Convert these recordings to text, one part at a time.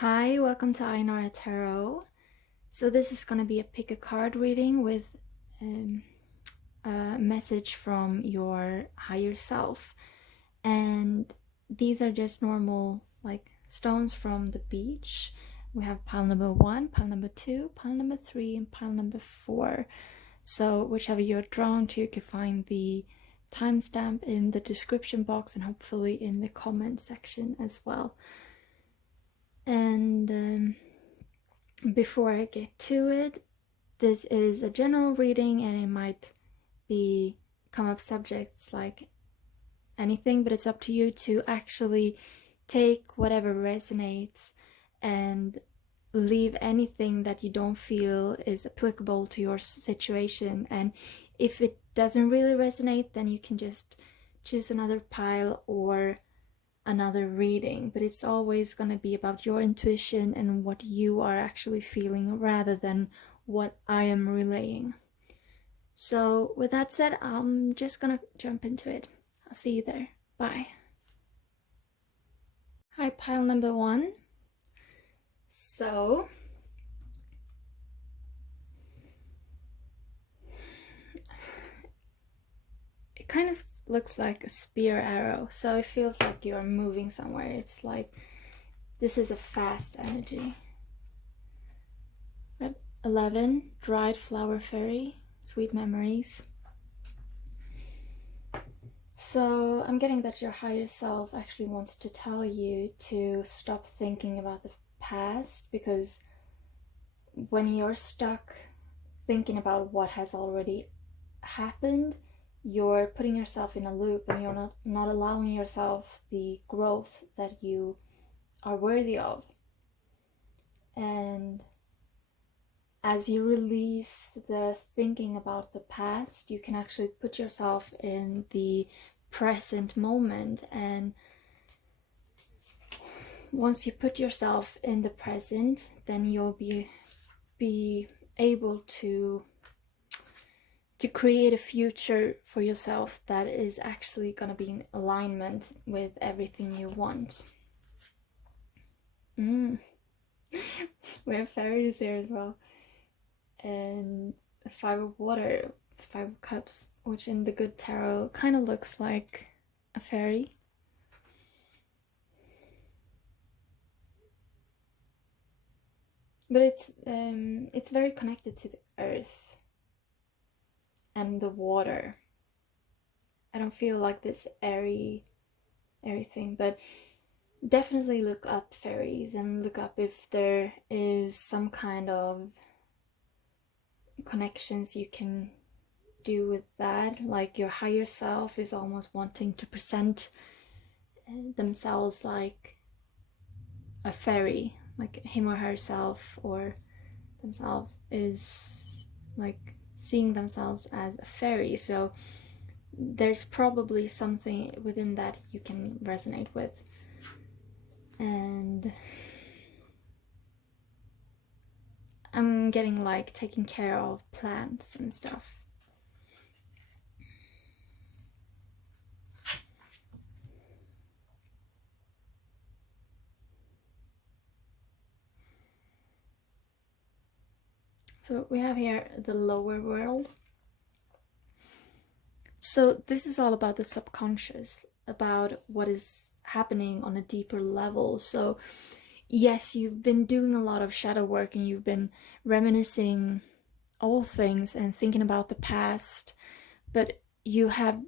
Hi, welcome to Ainara Tarot. So this is going to be a pick a card reading with a message from your higher self. And these are just normal like stones from the beach. We have pile number 1, pile number 2, pile number 3, and pile number 4. So whichever you're drawn to, you can find the timestamp in the description box and hopefully in the comment section as well. And before I get to it, this is a general reading and it might come up subjects like anything, but it's up to you to actually take whatever resonates and leave anything that you don't feel is applicable to your situation. And if it doesn't really resonate, then you can just choose another pile or another reading, but it's always going to be about your intuition and what you are actually feeling rather than what I am relaying. So with that said, I'm just gonna jump into it. I'll see you there. Bye. Hi, pile number 1. So it kind of looks like a spear arrow, so it feels like you're moving somewhere. It's like this is a fast energy. 11, dried flower fairy, sweet memories. So I'm getting that your higher self actually wants to tell you to stop thinking about the past, because when you're stuck thinking about what has already happened, you're putting yourself in a loop and you're not allowing yourself the growth that you are worthy of. And as you release the thinking about the past, you can actually put yourself in the present moment. And once you put yourself in the present, then you'll be able to create a future for yourself that is actually going to be in alignment with everything you want. We have fairies here as well. And 5 of water, 5 of cups, which in the good tarot kind of looks like a fairy. But it's very connected to the earth and the water. I don't feel like this airy thing, but definitely look up fairies and look up if there is some kind of connections you can do with that. Like your higher self is almost wanting to present themselves like a fairy, like him or herself or themselves is like seeing themselves as a fairy. So there's probably something within that you can resonate with. And I'm getting like taking care of plants and stuff. So we have here the lower world. So this is all about the subconscious, about what is happening on a deeper level. So yes, you've been doing a lot of shadow work and you've been reminiscing old things and thinking about the past, but you have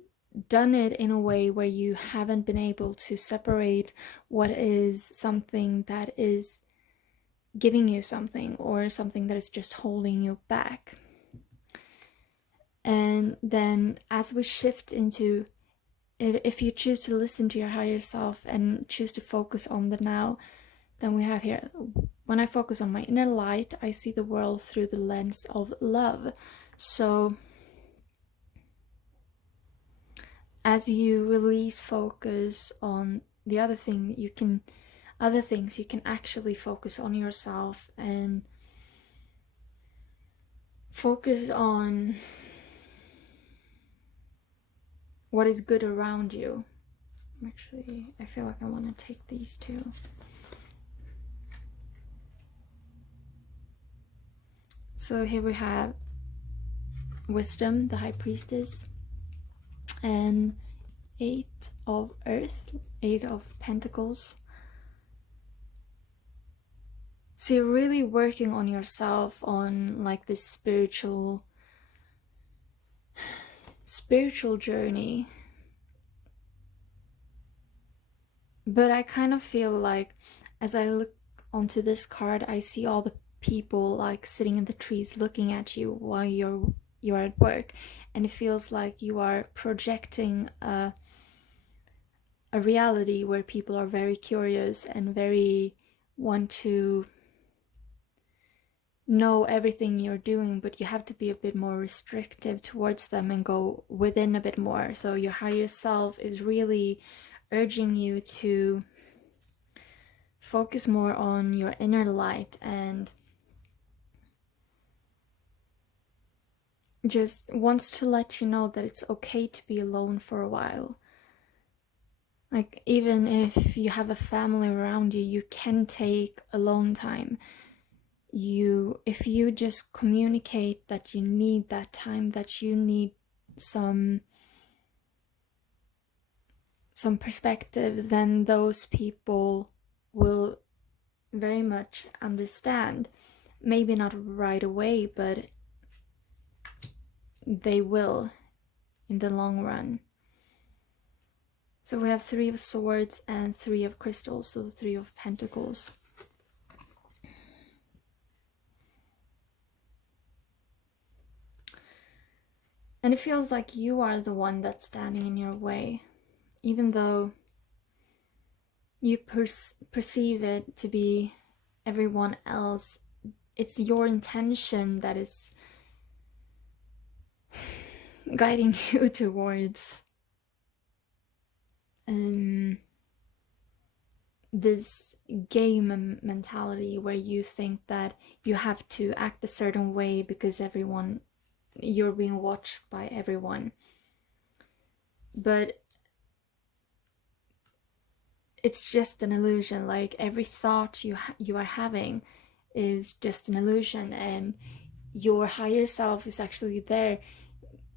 done it in a way where you haven't been able to separate what is something that is giving you something or something that is just holding you back. And then as we shift into, if you choose to listen to your higher self and choose to focus on the now, then we have here, when I focus on my inner light, I see the world through the lens of love. So as you release focus on the other thing, other things, you can actually focus on yourself and focus on what is good around you. Actually, I feel like I want to take these two. So here we have Wisdom, the High Priestess, and 8 of Earth, 8 of Pentacles. So you're really working on yourself, on like this spiritual journey. But I kind of feel like as I look onto this card, I see all the people like sitting in the trees looking at you while you're at work, and it feels like you are projecting a reality where people are very curious and very want to know everything you're doing, but you have to be a bit more restrictive towards them and go within a bit more. So your higher self is really urging you to focus more on your inner light and just wants to let you know that it's okay to be alone for a while. Like, even if you have a family around you, you can take alone time. If you just communicate that you need that time, that you need some perspective, then those people will very much understand. Maybe not right away, but they will in the long run. So we have 3 of Swords and 3 of Crystals, so 3 of Pentacles. And it feels like you are the one that's standing in your way, even though you perceive it to be everyone else. It's your intention that is guiding you towards this game mentality where you think that you have to act a certain way because you're being watched by everyone. But it's just an illusion. Like, every thought you are having is just an illusion, and your higher self is actually there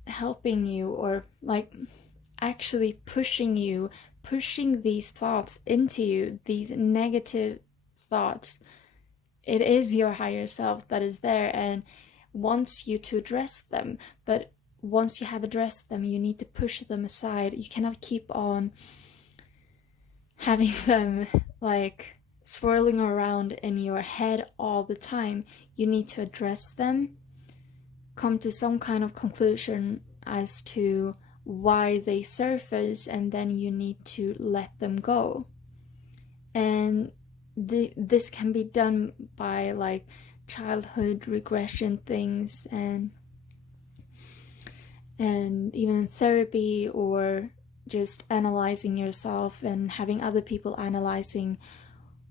helping you, or like actually pushing these thoughts into you, these negative thoughts. It is your higher self that is there and wants you to address them, but once you have addressed them, you need to push them aside. You cannot keep on having them like swirling around in your head all the time. You need to address them, come to some kind of conclusion as to why they surface, and then you need to let them go. And this can be done by like childhood regression things and even therapy, or just analyzing yourself and having other people analyzing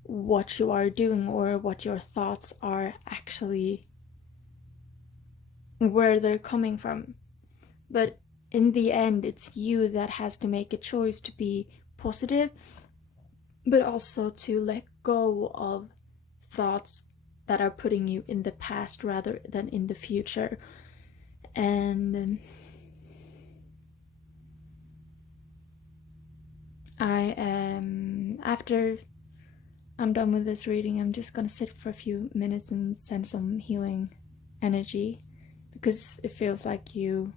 what you are doing or what your thoughts are actually, where they're coming from. But in the end, it's you that has to make a choice to be positive, but also to let go of thoughts that are putting you in the past rather than in the future. And after I'm done with this reading, I'm just gonna sit for a few minutes and send some healing energy, because it feels like you're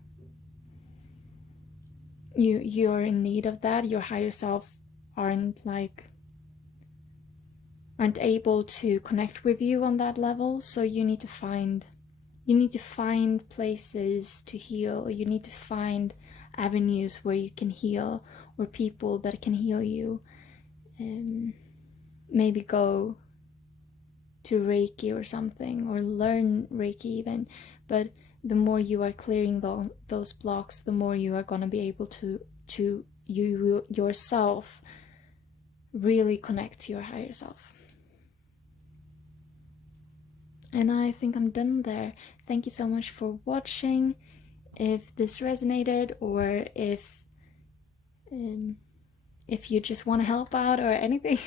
in need of that. Your higher self aren't able to connect with you on that level, so you need to find places to heal. You need to find avenues where you can heal, or people that can heal you. Maybe go to Reiki or something, or learn Reiki even. But the more you are clearing those blocks, the more you are going to be able to you yourself really connect to your higher self. And I think I'm done there. Thank you so much for watching. If this resonated, or if you just want to help out or anything,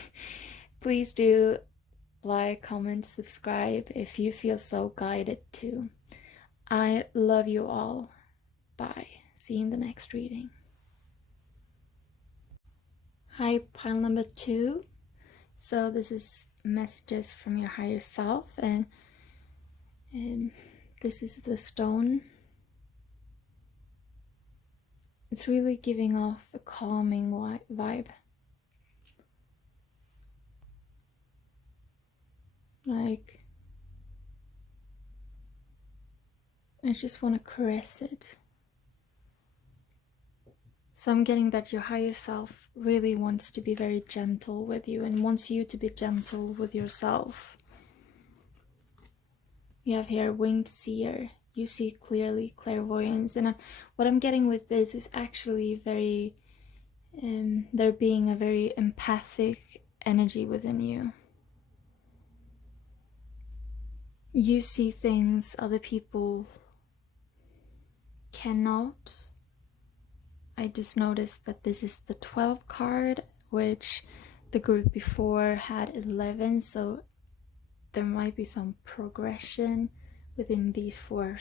please do like, comment, subscribe if you feel so guided to. I love you all. Bye. See you in the next reading. Hi, pile number 2. So this is messages from your higher self, and this is the stone. It's really giving off a calming vibe. Like, I just want to caress it. So I'm getting that your higher self really wants to be very gentle with you and wants you to be gentle with yourself. You have here winged seer. You see clearly, clairvoyance. And what I'm getting with this is actually very, there being a very empathic energy within you. You see things other people cannot. I just noticed that this is the 12th card, which the group before had 11, so there might be some progression within these four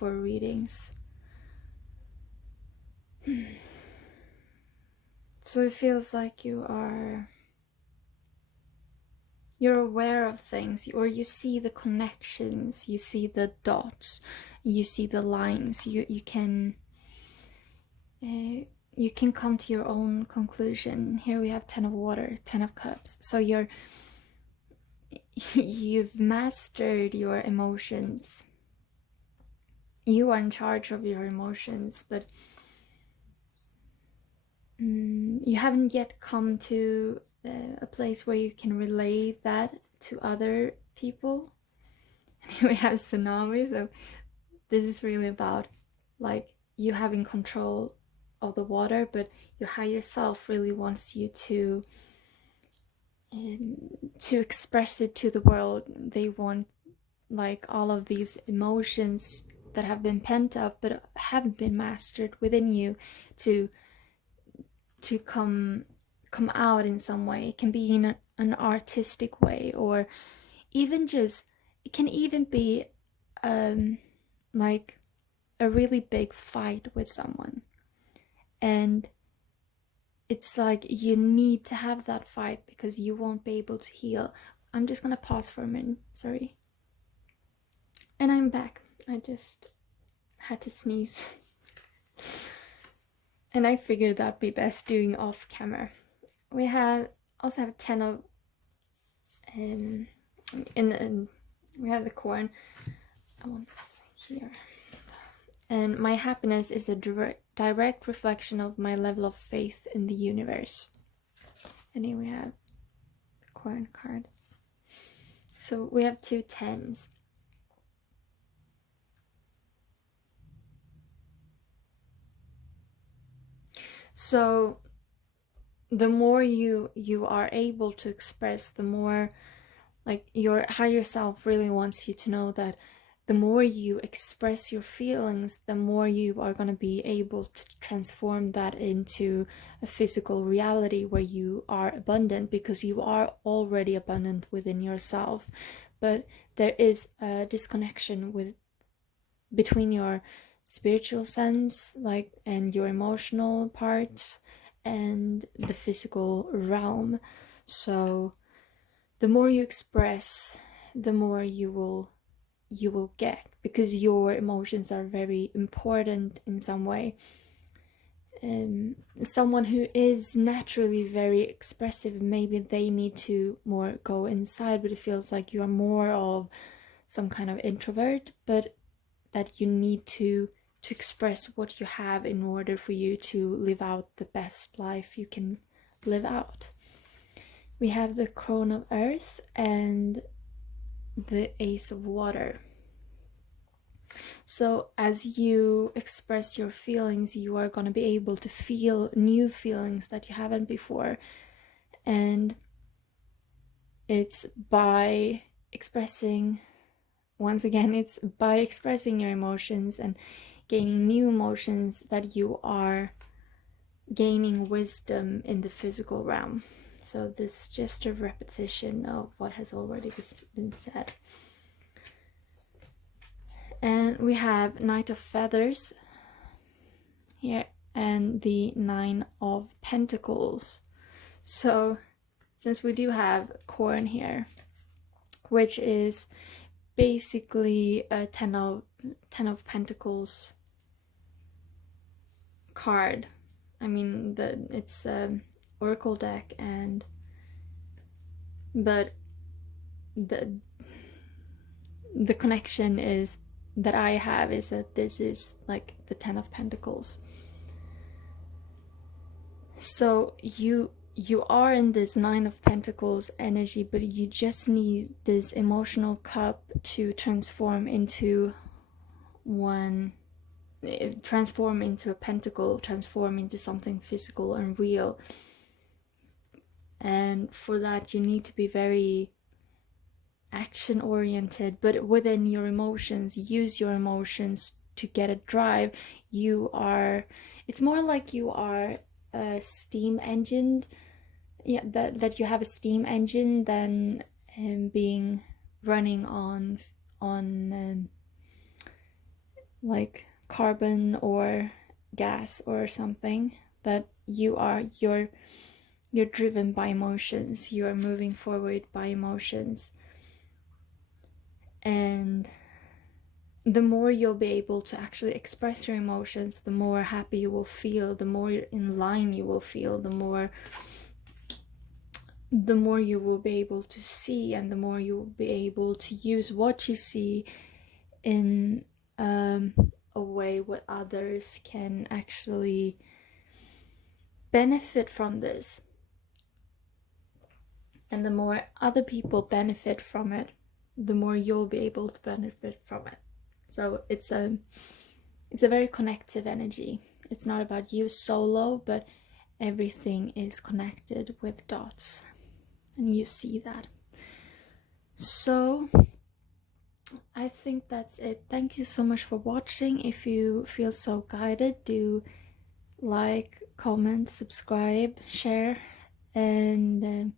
readings. So it feels like you're aware of things, or you see the connections, you see the dots, you see the lines, you can come to your own conclusion. Here we have 10 of water, 10 of cups. So you've mastered your emotions. You are in charge of your emotions, but you haven't yet come to a place where you can relay that to other people. And here we have tsunami, so this is really about like you having control of the water, but your higher self really wants you to express it to the world. They want like all of these emotions that have been pent up but haven't been mastered within you to come out in some way. It can be in an artistic way, or even just, it can even be like a really big fight with someone, and it's like you need to have that fight because you won't be able to heal. I'm just gonna pause for a minute, sorry. And I'm back. I just had to sneeze. And I figured that'd be best doing off camera. We also have 10 of we have the corn. I want this here. And my happiness is a direct reflection of my level of faith in the universe. And here we have the corn card. So we have 2 10s. So the more you are able to express, the more like your higher self really wants you to know that the more you express your feelings, the more you are going to be able to transform that into a physical reality where you are abundant, because you are already abundant within yourself. But there is a disconnection between your spiritual sense, like, and your emotional parts and the physical realm. So the more you express, the more you will get, because your emotions are very important in some way. Someone who is naturally very expressive, maybe they need to more go inside, but it feels like you are more of some kind of introvert, but that you need to express what you have in order for you to live out the best life you can live out. We have the Crown of Earth and the Ace of Water. So as you express your feelings, you are going to be able to feel new feelings that you haven't before. And it's by expressing, once again, it's by expressing your emotions and gaining new emotions that you are gaining wisdom in the physical realm. So this is just a repetition of what has already been said. And we have Knight of Feathers here and the Nine of Pentacles. So since we do have corn here, which is basically a ten of Pentacles card. I mean, it's oracle deck, but the connection is that I have is that this is like the 10 of Pentacles. So you are in this 9 of Pentacles energy, but you just need this emotional cup to transform into transform into a pentacle, transform into something physical and real. And for that you need to be very action oriented, but within your emotions. Use your emotions to get a drive. It's more like you are a steam engine, that you have a steam engine than being running on like carbon or gas or something. That you're driven by emotions, you are moving forward by emotions. And the more you'll be able to actually express your emotions, the more happy you will feel, the more in line you will feel, the more you will be able to see, and the more you will be able to use what you see in a way where others can actually benefit from this. And the more other people benefit from it, the more you'll be able to benefit from it. So it's a very connective energy. It's not about you solo, but everything is connected with dots, and you see that. So I think that's it. Thank you so much for watching. If you feel so guided, do like, comment, subscribe, share, and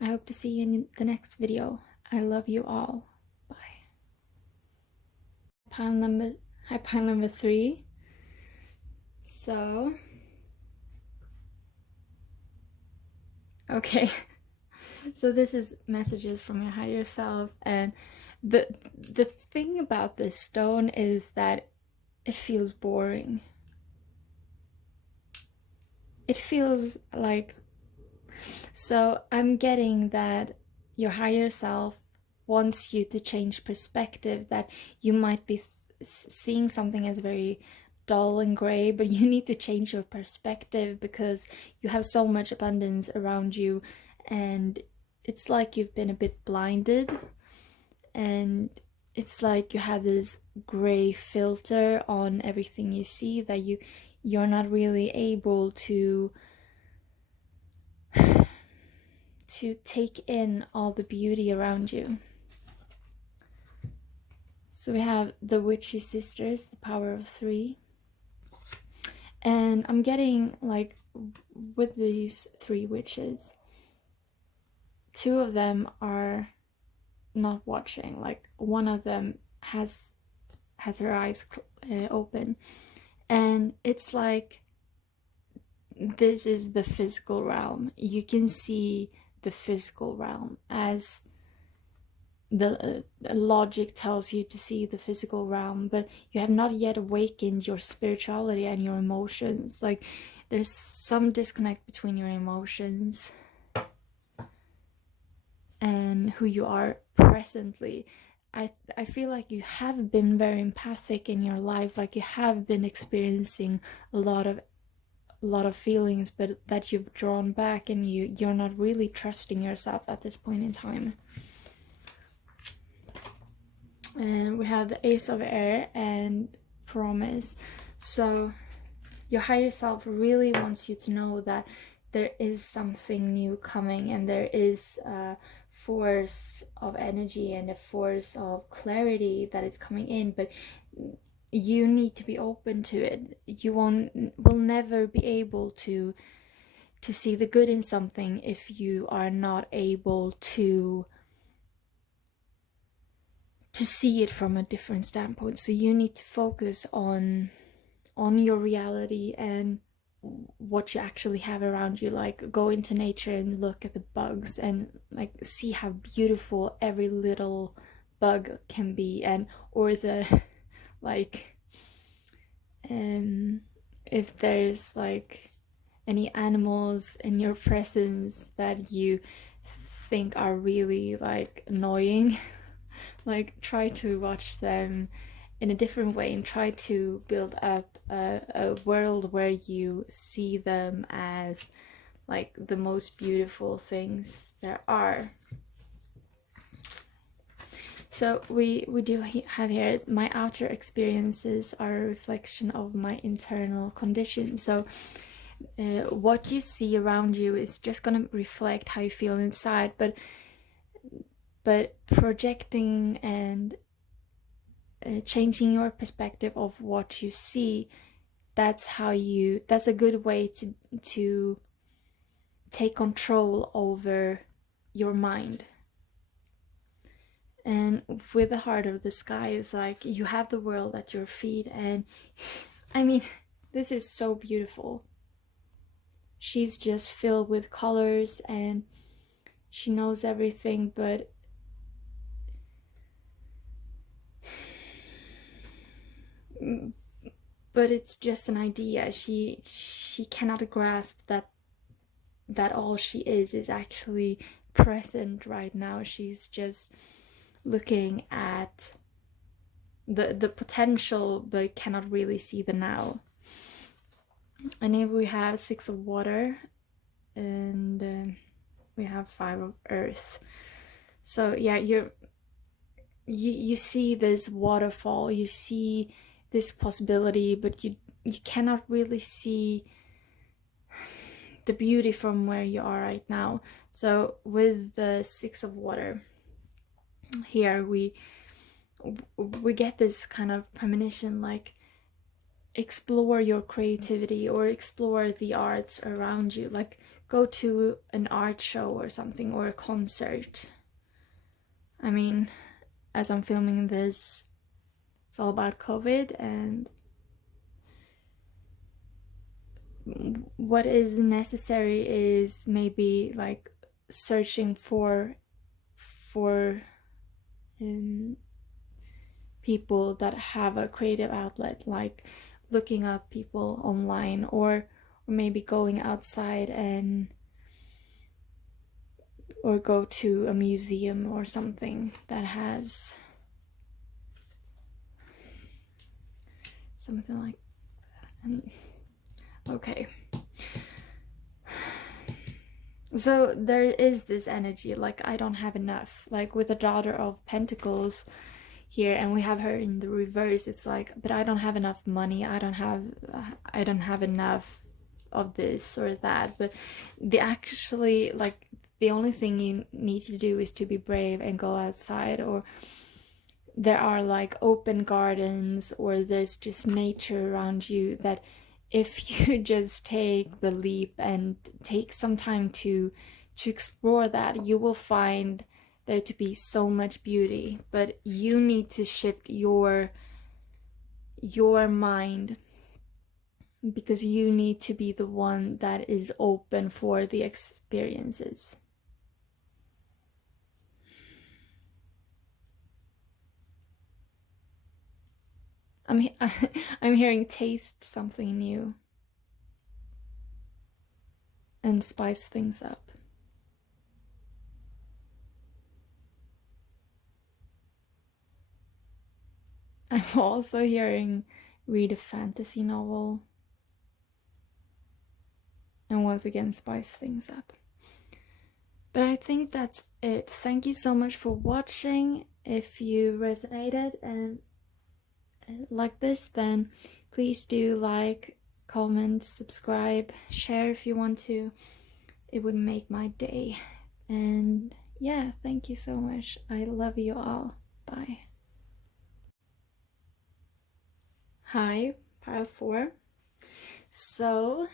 I hope to see you in the next video. I love you all. Bye. Pile number 3. So, okay. So this is messages from your higher self, and the thing about this stone is that it feels boring. It feels like, so I'm getting that your higher self wants you to change perspective, that you might be seeing something as very dull and gray, but you need to change your perspective because you have so much abundance around you, and it's like you've been a bit blinded, and it's like you have this gray filter on everything you see, that you're not really able to take in all the beauty around you. So we have the Witchy Sisters, the power of 3. And I'm getting, like, with these 3 witches, 2 of them are not watching. Like, one of them has her eyes open. And it's like, this is the physical realm. You can see the physical realm as the logic tells you to see the physical realm, but you have not yet awakened your spirituality and your emotions. Like, there's some disconnect between your emotions and who you are presently. I feel like you have been very empathic in your life, like you have been experiencing a lot of feelings, but that you've drawn back, and you're not really trusting yourself at this point in time. And we have the Ace of Air and Promise. So your higher self really wants you to know that there is something new coming, and there is a force of energy and a force of clarity that is coming in, but you need to be open to it. You will never be able to see the good in something if you are not able to see it from a different standpoint. So you need to focus on your reality and what you actually have around you. Like, go into nature and look at the bugs and like see how beautiful every little bug can be, and or the like if there's like any animals in your presence that you think are really like annoying, like try to watch them in a different way and try to build up a world where you see them as like the most beautiful things there are. So we do have here, my outer experiences are a reflection of my internal condition. So what you see around you is just going to reflect how you feel inside, but projecting and changing your perspective of what you see, that's a good way to take control over your mind. And with the heart of the sky is like, you have the world at your feet, and I mean, this is so beautiful. She's just filled with colors and she knows everything, but it's just an idea. She cannot grasp that all she is actually present right now. She's just looking at the potential, but cannot really see the now. And here we have 6 of water, and we have 5 of earth. So yeah, you see this waterfall, you see this possibility, but you cannot really see the beauty from where you are right now. So with the 6 of water here, we get this kind of premonition, like, explore your creativity or explore the arts around you. Like, go to an art show or something, or a concert. I mean, as I'm filming this, it's all about COVID, and what is necessary is maybe like searching for people that have a creative outlet, like looking up people online, or maybe going outside or go to a museum or something that has something like that. Okay. So there is this energy, like, I don't have enough. Like with the Daughter of Pentacles here, and we have her in the reverse, it's like, but I don't have enough money, I don't have enough of this or that. But the only thing you need to do is to be brave and go outside, or there are like open gardens, or there's just nature around you, that if you just take the leap and take some time to explore that, you will find there to be so much beauty. But you need to shift your mind, because you need to be the one that is open for the experiences. I'm hearing taste something new and spice things up. I'm also hearing read a fantasy novel, and once again spice things up. But I think that's it. Thank you so much for watching. If you resonated and like this, then please do like, comment, subscribe, share if you want to. It would make my day. And yeah, thank you so much. I love you all. Bye. Hi, pile 4. So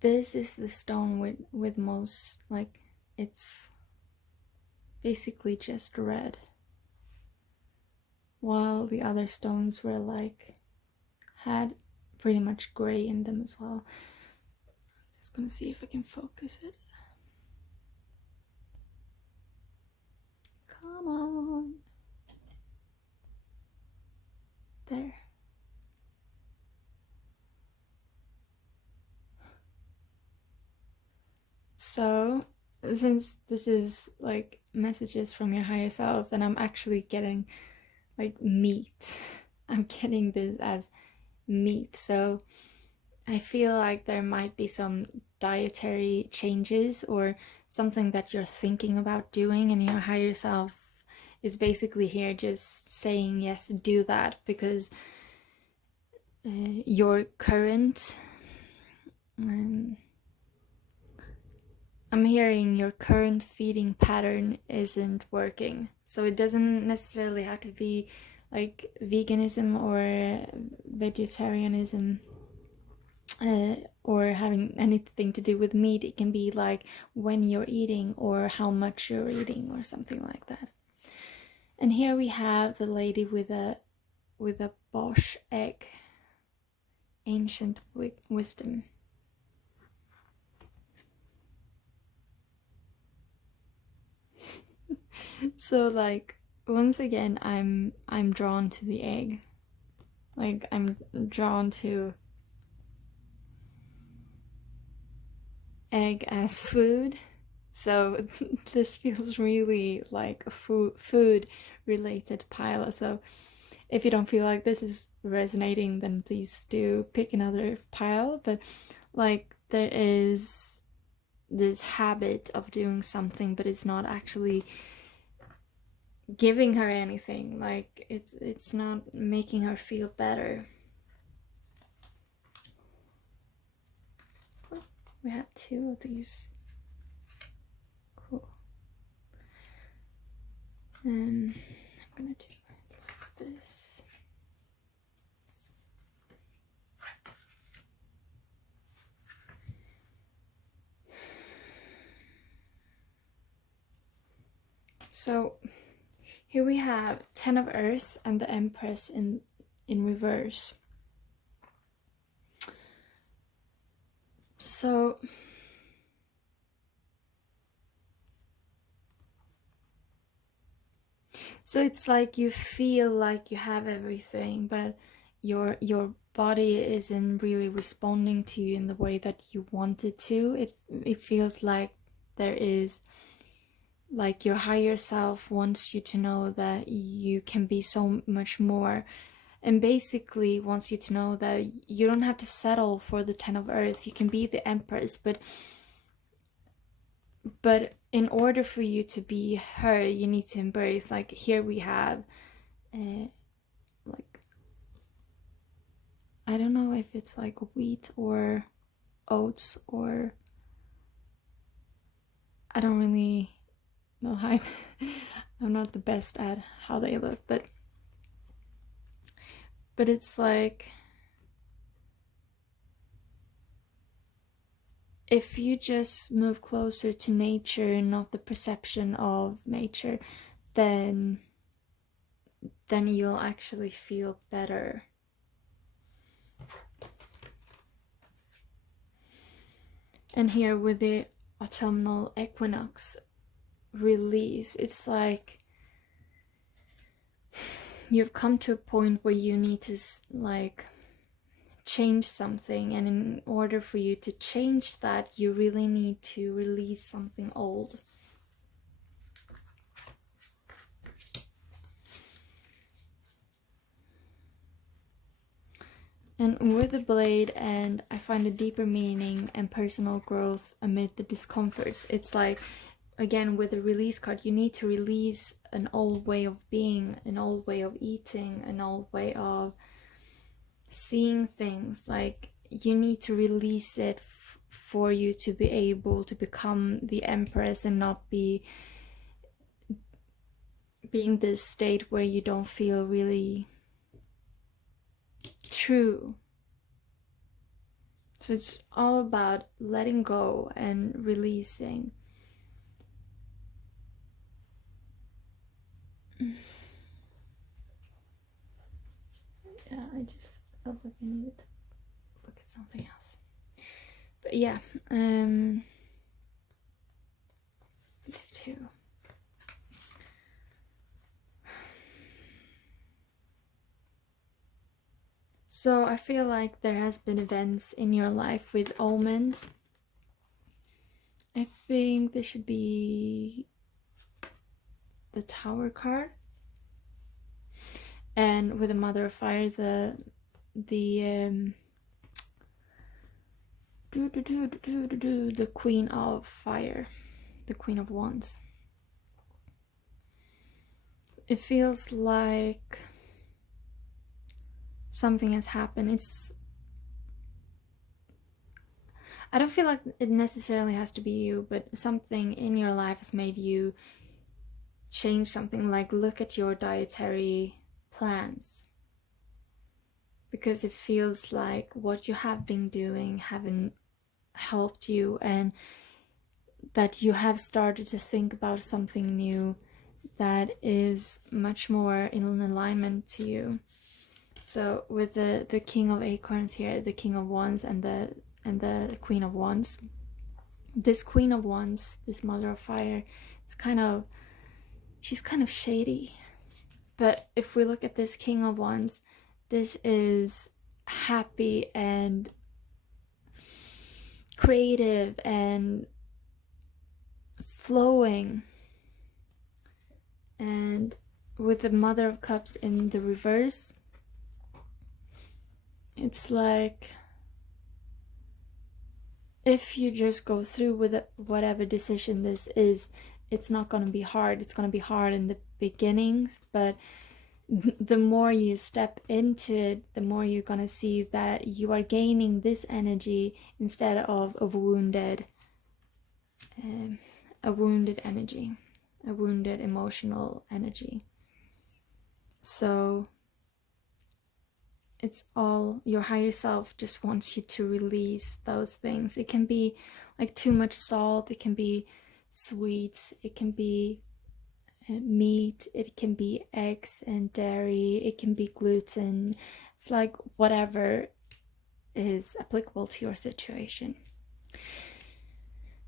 this is the stone with most, like, it's basically just red, while the other stones were like had pretty much gray in them as well. I'm just gonna see if I can focus it. Come on. There. So, since this is like messages from your higher self, and I'm actually getting like meat, I'm getting this as meat. So, I feel like there might be some dietary changes or something that you're thinking about doing, and your higher self is basically here just saying, yes, do that, because your current. I'm hearing your current feeding pattern isn't working. So it doesn't necessarily have to be like veganism or vegetarianism or having anything to do with meat. It can be like when you're eating or how much you're eating or something like that. And here we have the lady with a Bosch egg, ancient wisdom. So like once again I'm drawn to the egg. Like I'm drawn to egg as food. So this feels really like a food related pile. So if you don't feel like this is resonating, then please do pick another pile. But like there is this habit of doing something, but it's not actually giving her anything. Like it's not making her feel better. We have two of these. Cool. I'm gonna do it like this. So here we have 10 of Earth and the Empress in reverse. So it's like you feel like you have everything, but your body isn't really responding to you in the way that you want it to. It feels like there is, like, your higher self wants you to know that you can be so much more, and basically wants you to know that you don't have to settle for the 10 of Earth. You can be the Empress, but in order for you to be her, you need to embrace, like here we have like, I don't know if it's like wheat or oats, or I don't really know how I'm not the best at how they look, but it's like if you just move closer to nature, not the perception of nature, then you'll actually feel better. And here with the autumnal equinox release, it's like you've come to a point where you need to like change something, and in order for you to change that, you really need to release something old. And with the blade, and I find a deeper meaning and personal growth amid the discomforts. It's like, again, with the release card, you need to release an old way of being, an old way of eating, an old way of seeing things. Like you need to release it for you to be able to become the Empress and not be in this state where you don't feel really true. So it's all about letting go and releasing. Yeah, I just felt like I needed to look at something else. But yeah, these two. So I feel like there has been events in your life with omens. I think this should be the Tower card. And with the Mother of Fire, the Queen of Fire, the Queen of Wands. It feels like something has happened. I don't feel like it necessarily has to be you, but something in your life has made you change something, like look at your dietary plans. Because it feels like what you have been doing haven't helped you, and that you have started to think about something new that is much more in alignment to you. So with the King of Acorns here, the King of Wands, and the Queen of Wands, this Queen of Wands, this Mother of Fire, she's kind of shady. But if we look at this King of Wands, this is happy and creative and flowing. And with the Mother of Cups in the reverse, it's like if you just go through with it, whatever decision this is, it's not going to be hard. It's going to be hard in the beginnings, but the more you step into it, the more you're going to see that you are gaining this energy instead of a wounded energy, a wounded emotional energy. So it's all your higher self just wants you to release those things. It can be like too much salt, it can be sweets, it can be meat, it can be eggs and dairy, it can be gluten. It's like whatever is applicable to your situation.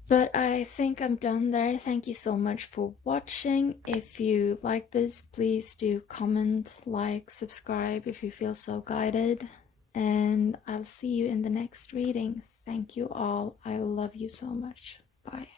But I think I'm done there. Thank you so much for watching. If you like this, please do comment, like, subscribe if you feel so guided. And I'll see you in the next reading. Thank you all. I love you so much. Bye.